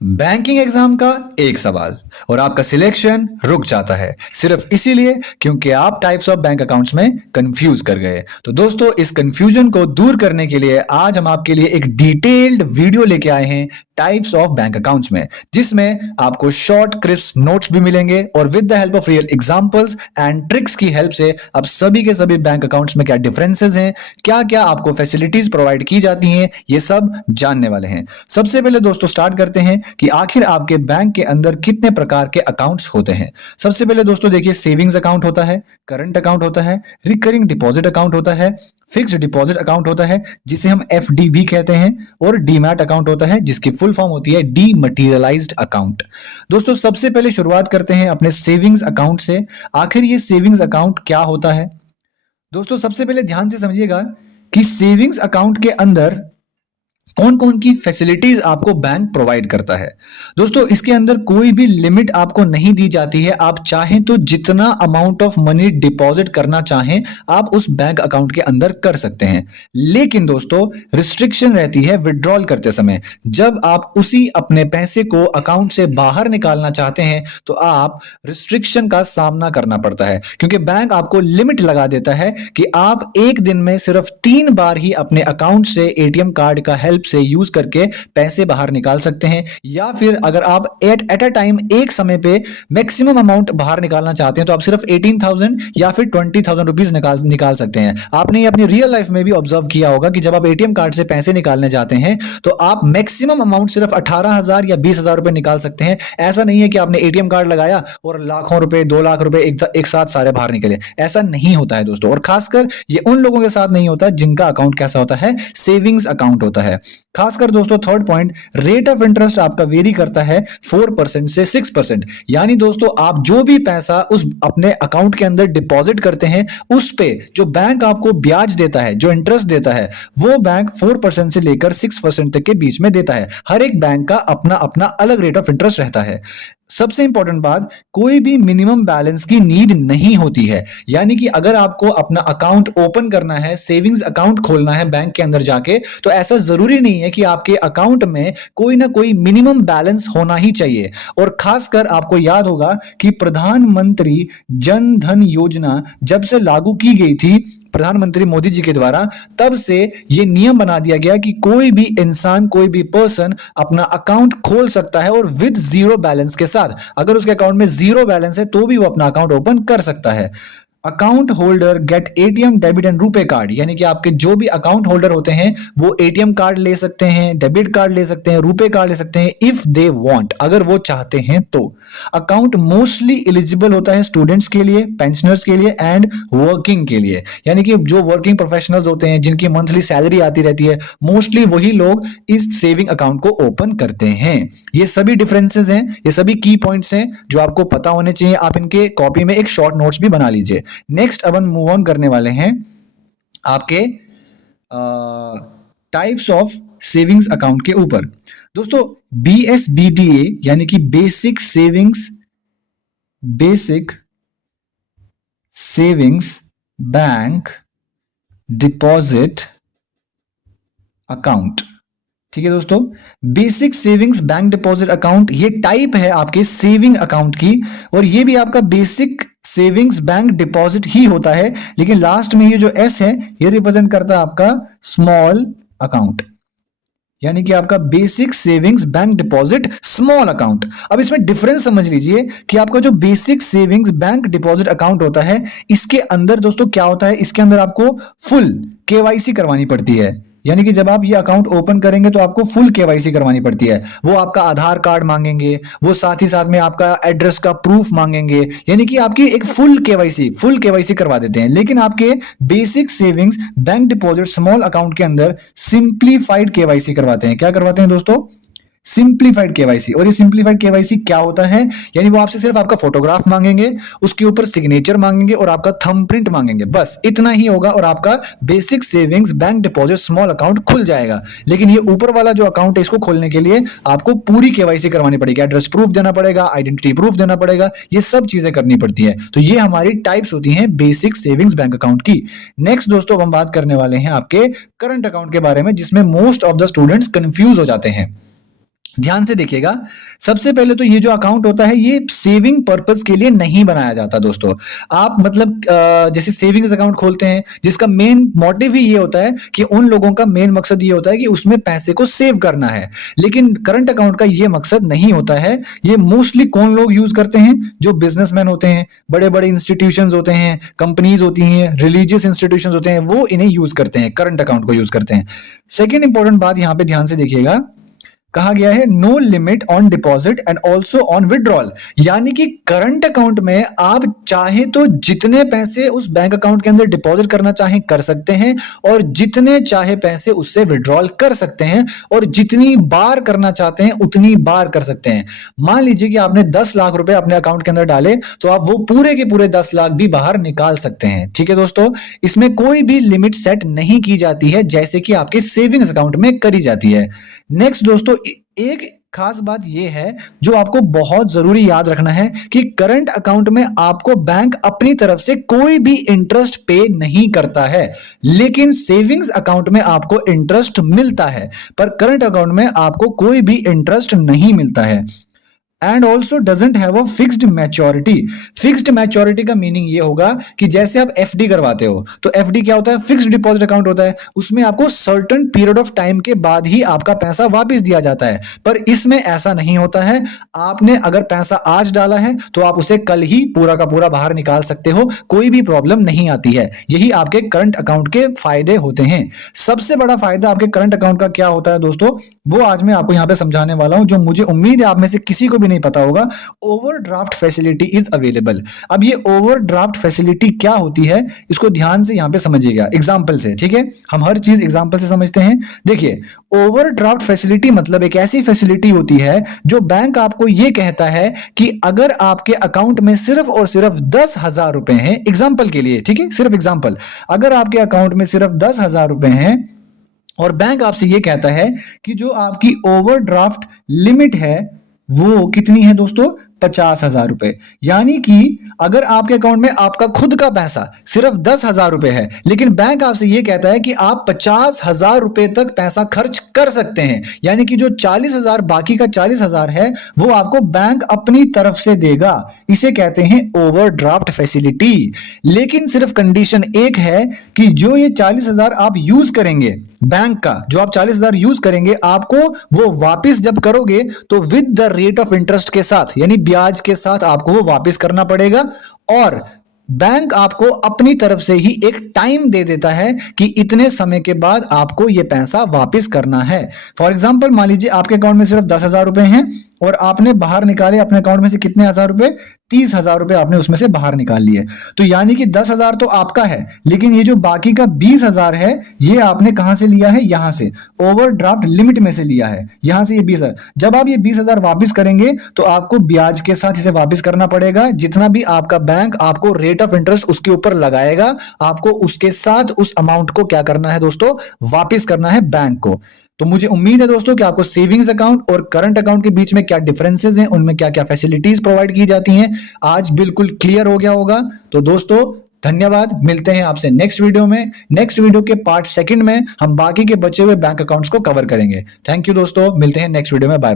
Banking exam का एक सवाल और आपका सिलेक्शन रुक जाता है सिर्फ इसीलिए क्योंकि आप टाइप्स ऑफ बैंक अकाउंट्स में कंफ्यूज कर गए। तो दोस्तों, इस कंफ्यूजन को दूर करने के लिए आज हम आपके लिए एक डिटेल्ड वीडियो लेके आए हैं टाइप्स ऑफ बैंक अकाउंट्स में, जिसमें आपको शॉर्ट क्रिस्प नोट्स भी मिलेंगे और with the help of real examples and tricks की हेल्प से अब सभी के सभी बैंक अकाउंट्स में क्या डिफरेंसेस हैं, क्या क्या आपको फैसिलिटीज प्रोवाइड की जाती हैं, ये सब जानने वाले हैं। सबसे पहले दोस्तों स्टार्ट करते हैं कि आखिर आपके बैंक के अंदर कितने प्रकार के अकाउंट्स होते हैं। सबसे पहले दोस्तों देखिए, सेविंग्स अकाउंट होता है, करंट अकाउंट होता है, रिकरिंग डिपॉजिट अकाउंट होता है, फिक्स्ड डिपॉजिट अकाउंट होता है जिसे हम एफडी भी कहते हैं, और डीमैट अकाउंट होता है जिसकी फुल फॉर्म होती है डीमटेरियलाइज्ड अकाउंट। दोस्तों सबसे पहले शुरुआत करते हैं अपने सेविंग्स अकाउंट से। आखिर ये सेविंग्स अकाउंट क्या होता है? दोस्तों सबसे पहले ध्यान से समझिएगा कि सेविंग्स अकाउंट के अंदर कौन कौन की फैसिलिटीज आपको बैंक प्रोवाइड करता है। दोस्तों इसके अंदर कोई भी लिमिट आपको नहीं दी जाती है। आप चाहें तो जितना अमाउंट ऑफ मनी डिपॉजिट करना चाहें आप उस बैंक अकाउंट के अंदर कर सकते हैं, लेकिन दोस्तों रिस्ट्रिक्शन रहती है विड्रॉल करते समय। जब आप उसी अपने पैसे को अकाउंट से बाहर निकालना चाहते हैं तो आप रिस्ट्रिक्शन का सामना करना पड़ता है, क्योंकि बैंक आपको लिमिट लगा देता है कि आप एक दिन में सिर्फ 3 बार ही अपने अकाउंट से एटीएम कार्ड का हेल्प से यूज करके पैसे बाहर निकाल सकते हैं, या फिर अगर आप एट अ टाइम एक समय पे मैक्सिमम अमाउंट बाहर निकालना चाहते हैं तो आप सिर्फ 18,000 या फिर 20,000 रुपीज निकाल सकते हैं। आपने ये अपनी रियल लाइफ में भी ऑब्जर्व किया होगा कि जब आप एटीएम कार्ड से पैसे निकालने जाते हैं तो आप मैक्सिमम अमाउंट सिर्फ 18,000 या 20,000 रुपए निकाल सकते हैं। ऐसा नहीं है कि आपने एटीएम कार्ड लगाया और लाखों रुपए 2 लाख रुपए एक साथ सारे बाहर निकले। ऐसा नहीं होता है दोस्तों, और खासकर ये उन लोगों के साथ नहीं होता जिनका अकाउंट कैसा होता है, सेविंग्स अकाउंट होता है। खासकर दोस्तों third point, rate of interest आपका वेरी करता है 4% से 6%। यानी दोस्तों आप जो भी पैसा उस अपने अकाउंट के अंदर डिपॉजिट करते हैं उस पे जो बैंक आपको ब्याज देता है, जो इंटरेस्ट देता है, वो बैंक 4% से लेकर 6% तक के बीच में देता है। हर एक बैंक का अपना अपना अलग रेट ऑफ इंटरेस्ट रहता है। सबसे इंपॉर्टेंट बात, कोई भी मिनिमम बैलेंस की नीड नहीं होती है। यानी कि अगर आपको अपना अकाउंट ओपन करना है, सेविंग्स अकाउंट खोलना है बैंक के अंदर जाके, तो ऐसा जरूरी नहीं है कि आपके अकाउंट में कोई ना कोई मिनिमम बैलेंस होना ही चाहिए। और खासकर आपको याद होगा कि प्रधानमंत्री जन धन योजना जब से लागू की गई थी प्रधानमंत्री मोदी जी के द्वारा, तब से यह नियम बना दिया गया कि कोई भी इंसान, कोई भी पर्सन अपना अकाउंट खोल सकता है और विद जीरो बैलेंस के साथ। अगर उसके अकाउंट में जीरो बैलेंस है तो भी वो अपना अकाउंट ओपन कर सकता है। Account holder get ATM debit and RuPay card, यानी कि आपके जो भी अकाउंट होल्डर होते हैं वो एटीएम कार्ड ले सकते हैं, डेबिट कार्ड ले सकते हैं, रुपे कार्ड ले सकते हैं इफ दे वांट, अगर वो चाहते हैं तो। अकाउंट मोस्टली एलिजिबल होता है स्टूडेंट्स के लिए, पेंशनर्स के लिए एंड वर्किंग के लिए। यानी कि जो वर्किंग प्रोफेशनल्स होते हैं जिनकी मंथली सैलरी आती रहती है, मोस्टली वही लोग इस सेविंग अकाउंट को ओपन करते हैं। ये सभी डिफरेंसेस हैं, ये सभी की पॉइंट्स हैं जो आपको पता होने चाहिए। आप इनके कॉपी में एक शॉर्ट नोट्स भी बना लीजिए। नेक्स्ट अब हम मूव ऑन करने वाले हैं आपके टाइप्स ऑफ सेविंग्स अकाउंट के ऊपर। दोस्तों BSBDA यानी कि basic savings bank deposit account, ठीक है दोस्तों। Basic savings bank deposit account ये टाइप है आपके सेविंग अकाउंट की, और ये भी आपका बेसिक सेविंग्स बैंक डिपॉजिट ही होता है, लेकिन लास्ट में ये जो एस है ये रिप्रेजेंट करता है आपका स्मॉल अकाउंट, यानी कि आपका basic savings bank deposit small account. अब इसमें डिफरेंस समझ लीजिए कि आपका जो basic savings bank deposit account होता है, इसके अंदर दोस्तों क्या होता है, इसके अंदर आपको फुल केवाईसी करवानी पड़ती है। यानी कि जब आप ये अकाउंट ओपन करेंगे तो आपको फुल केवाईसी करवानी पड़ती है। वो आपका आधार कार्ड मांगेंगे, वो साथ ही साथ में आपका एड्रेस का प्रूफ मांगेंगे, यानी कि आपकी एक फुल केवाईसी करवा देते हैं। लेकिन आपके basic savings bank deposit small account के अंदर सिंप्लीफाइड केवाईसी करवाते हैं। क्या करवाते हैं दोस्तों? Simplified KYC. और ये सिंप्लीफाइड केवाईसी क्या होता है, यानी वो आपसे सिर्फ आपका फोटोग्राफ मांगेंगे, उसके ऊपर सिग्नेचर मांगेंगे और आपका थंब प्रिंट मांगेंगे, बस इतना ही होगा और आपका basic savings bank deposit small account खुल जाएगा। लेकिन ये ऊपर वाला जो अकाउंट है इसको खोलने के लिए आपको पूरी केवाईसी करवानी पड़ेगी, एड्रेस प्रूफ देना पड़ेगा, आइडेंटिटी प्रूफ देना पड़ेगा, ये सब चीजें करनी पड़ती है। तो ये हमारी टाइप्स होती हैं बेसिक सेविंग्स बैंक अकाउंट की। नेक्स्ट दोस्तों हम बात करने वाले हैं आपके करंट अकाउंट के बारे में, जिसमें most of the students confuse हो जाते हैं। ध्यान से देखिएगा। सबसे पहले तो ये जो अकाउंट होता है ये सेविंग पर्पस के लिए नहीं बनाया जाता दोस्तों। आप मतलब जैसे सेविंग्स अकाउंट खोलते हैं जिसका मेन मोटिव ही ये होता है कि उन लोगों का मेन मकसद ये होता है कि उसमें पैसे को सेव करना है, लेकिन करंट अकाउंट का ये मकसद नहीं होता है। ये मोस्टली कौन लोग यूज करते हैं? जो बिजनेसमैन होते हैं, बड़े बड़े इंस्टीट्यूशंस होते हैं, कंपनीज होती हैं, रिलीजियस इंस्टीट्यूशंस होते हैं, वो इन्हें यूज करते हैं, करंट अकाउंट को यूज करते हैं। सेकेंड इंपॉर्टेंट बात यहां पे ध्यान से देखिएगा, कहा गया है no limit on deposit and also on withdrawal. यानी कि करंट अकाउंट में आप चाहे तो जितने पैसे उस बैंक अकाउंट के अंदर डिपॉजिट करना चाहें कर सकते हैं, और जितने चाहे पैसे उससे विड्रॉल कर सकते हैं, और जितनी बार करना चाहते हैं उतनी बार कर सकते हैं। मान लीजिए कि आपने 10 लाख रुपए अपने अकाउंट के अंदर डाले, तो आप वो पूरे के पूरे 10 लाख भी बाहर निकाल सकते हैं। ठीक है दोस्तों, इसमें कोई भी लिमिट सेट नहीं की जाती है जैसे कि आपके सेविंग्स अकाउंट में करी जाती है। नेक्स्ट दोस्तों, एक खास बात यह है जो आपको बहुत जरूरी याद रखना है कि करंट अकाउंट में आपको बैंक अपनी तरफ से कोई भी इंटरेस्ट पे नहीं करता है, लेकिन सेविंग्स अकाउंट में आपको इंटरेस्ट मिलता है, पर करंट अकाउंट में आपको कोई भी इंटरेस्ट नहीं मिलता है। And also doesn't have a fixed maturity. Fixed maturity का मीनिंग ये होगा कि जैसे आप एफडी करवाते हो, तो एफडी क्या होता है? फिक्स्ड डिपॉजिट अकाउंट होता है, उसमें आपको सर्टेन पीरियड ऑफ टाइम के बाद ही आपका पैसा वापस दिया जाता है। पर इसमें ऐसा नहीं होता है। आपने अगर पैसा आज डाला है तो आप उसे कल ही पूरा का पूरा बाहर निकाल सकते हो, कोई भी प्रॉब्लम नहीं आती है। यही आपके करंट अकाउंट के फायदे होते हैं। सबसे बड़ा फायदा आपके करंट अकाउंट का क्या होता है दोस्तों, वो आज मैं आपको यहां पे समझाने वाला हूं, जो मुझे उम्मीद है आप में से किसी को भी नहीं पता होगा। Overdraft facility is available. अब ये ओवरड्राफ्ट फैसिलिटी क्या होती है, इसको ध्यान से यहां पे समझिएगा एग्जांपल से। ठीक है, हम हर चीज एग्जांपल से समझते हैं। देखिए, ओवरड्राफ्ट फैसिलिटी मतलब एक ऐसी फैसिलिटी होती है जो बैंक आपको ये कहता है कि अगर आपके अकाउंट में सिर्फ और सिर्फ 10,000 रुपए हैं, एग्जांपल के लिए, ठीक है, सिर्फ एग्जांपल, अगर आपके अकाउंट में सिर्फ 10,000 रुपए हैं और बैंक आपसे ये कहता है कि जो आपकी ओवरड्राफ्ट लिमिट है वो कितनी है दोस्तों? 50,000 रुपए। यानी कि अगर आपके अकाउंट में आपका खुद का पैसा सिर्फ 10,000 रुपए है, लेकिन बैंक आपसे यह कहता है कि आप 50,000 रुपए तक पैसा खर्च कर सकते हैं, यानी कि जो 40,000 बाकी का 40,000 है वो आपको बैंक अपनी तरफ से देगा। इसे कहते हैं ओवरड्राफ्ट फैसिलिटी। लेकिन सिर्फ कंडीशन एक है कि जो ये 40,000 आप यूज करेंगे बैंक का, जो आप 40,000 यूज करेंगे, आपको वो वापस जब करोगे तो with the rate of interest के साथ, यानी ब्याज के साथ आपको वो वापस करना पड़ेगा। और बैंक आपको अपनी तरफ से ही एक टाइम दे देता है कि इतने समय के बाद आपको ये पैसा वापस करना है। फॉर एग्जांपल, मान लीजिए आपके अकाउंट में सिर्फ 10,000 रुपए हैं और आपने बाहर निकाले अपने अकाउंट में से कितने हजार रुपए? 30,000 रुपए आपने उसमें से बाहर निकाल लिए। तो यानी कि 10,000 तो आपका है, लेकिन ये जो बाकी का 20,000 है ये आपने कहां से लिया है? यहां से, ओवरड्राफ्ट लिमिट में से लिया है, यहां से ये 20,000। जब आप ये 20,000 वापस करेंगे तो आपको ब्याज के साथ इसे वापस करना पड़ेगा। जितना भी आपका बैंक आपको रेट ऑफ इंटरेस्ट उसके ऊपर लगाएगा, आपको उसके साथ उस अमाउंट को क्या करना है दोस्तों? वापस करना है बैंक को। तो मुझे उम्मीद है दोस्तों कि आपको सेविंग्स अकाउंट और करंट अकाउंट के बीच में क्या डिफरेंसेस हैं, उनमें क्या क्या फैसिलिटीज प्रोवाइड की जाती हैं, आज बिल्कुल क्लियर हो गया होगा। तो दोस्तों धन्यवाद, मिलते हैं आपसे नेक्स्ट वीडियो में। नेक्स्ट वीडियो के पार्ट सेकंड में हम बाकी के बचे हुए बैंक अकाउंट्स को कवर करेंगे। थैंक यू दोस्तों, मिलते हैं नेक्स्ट वीडियो में। बाय।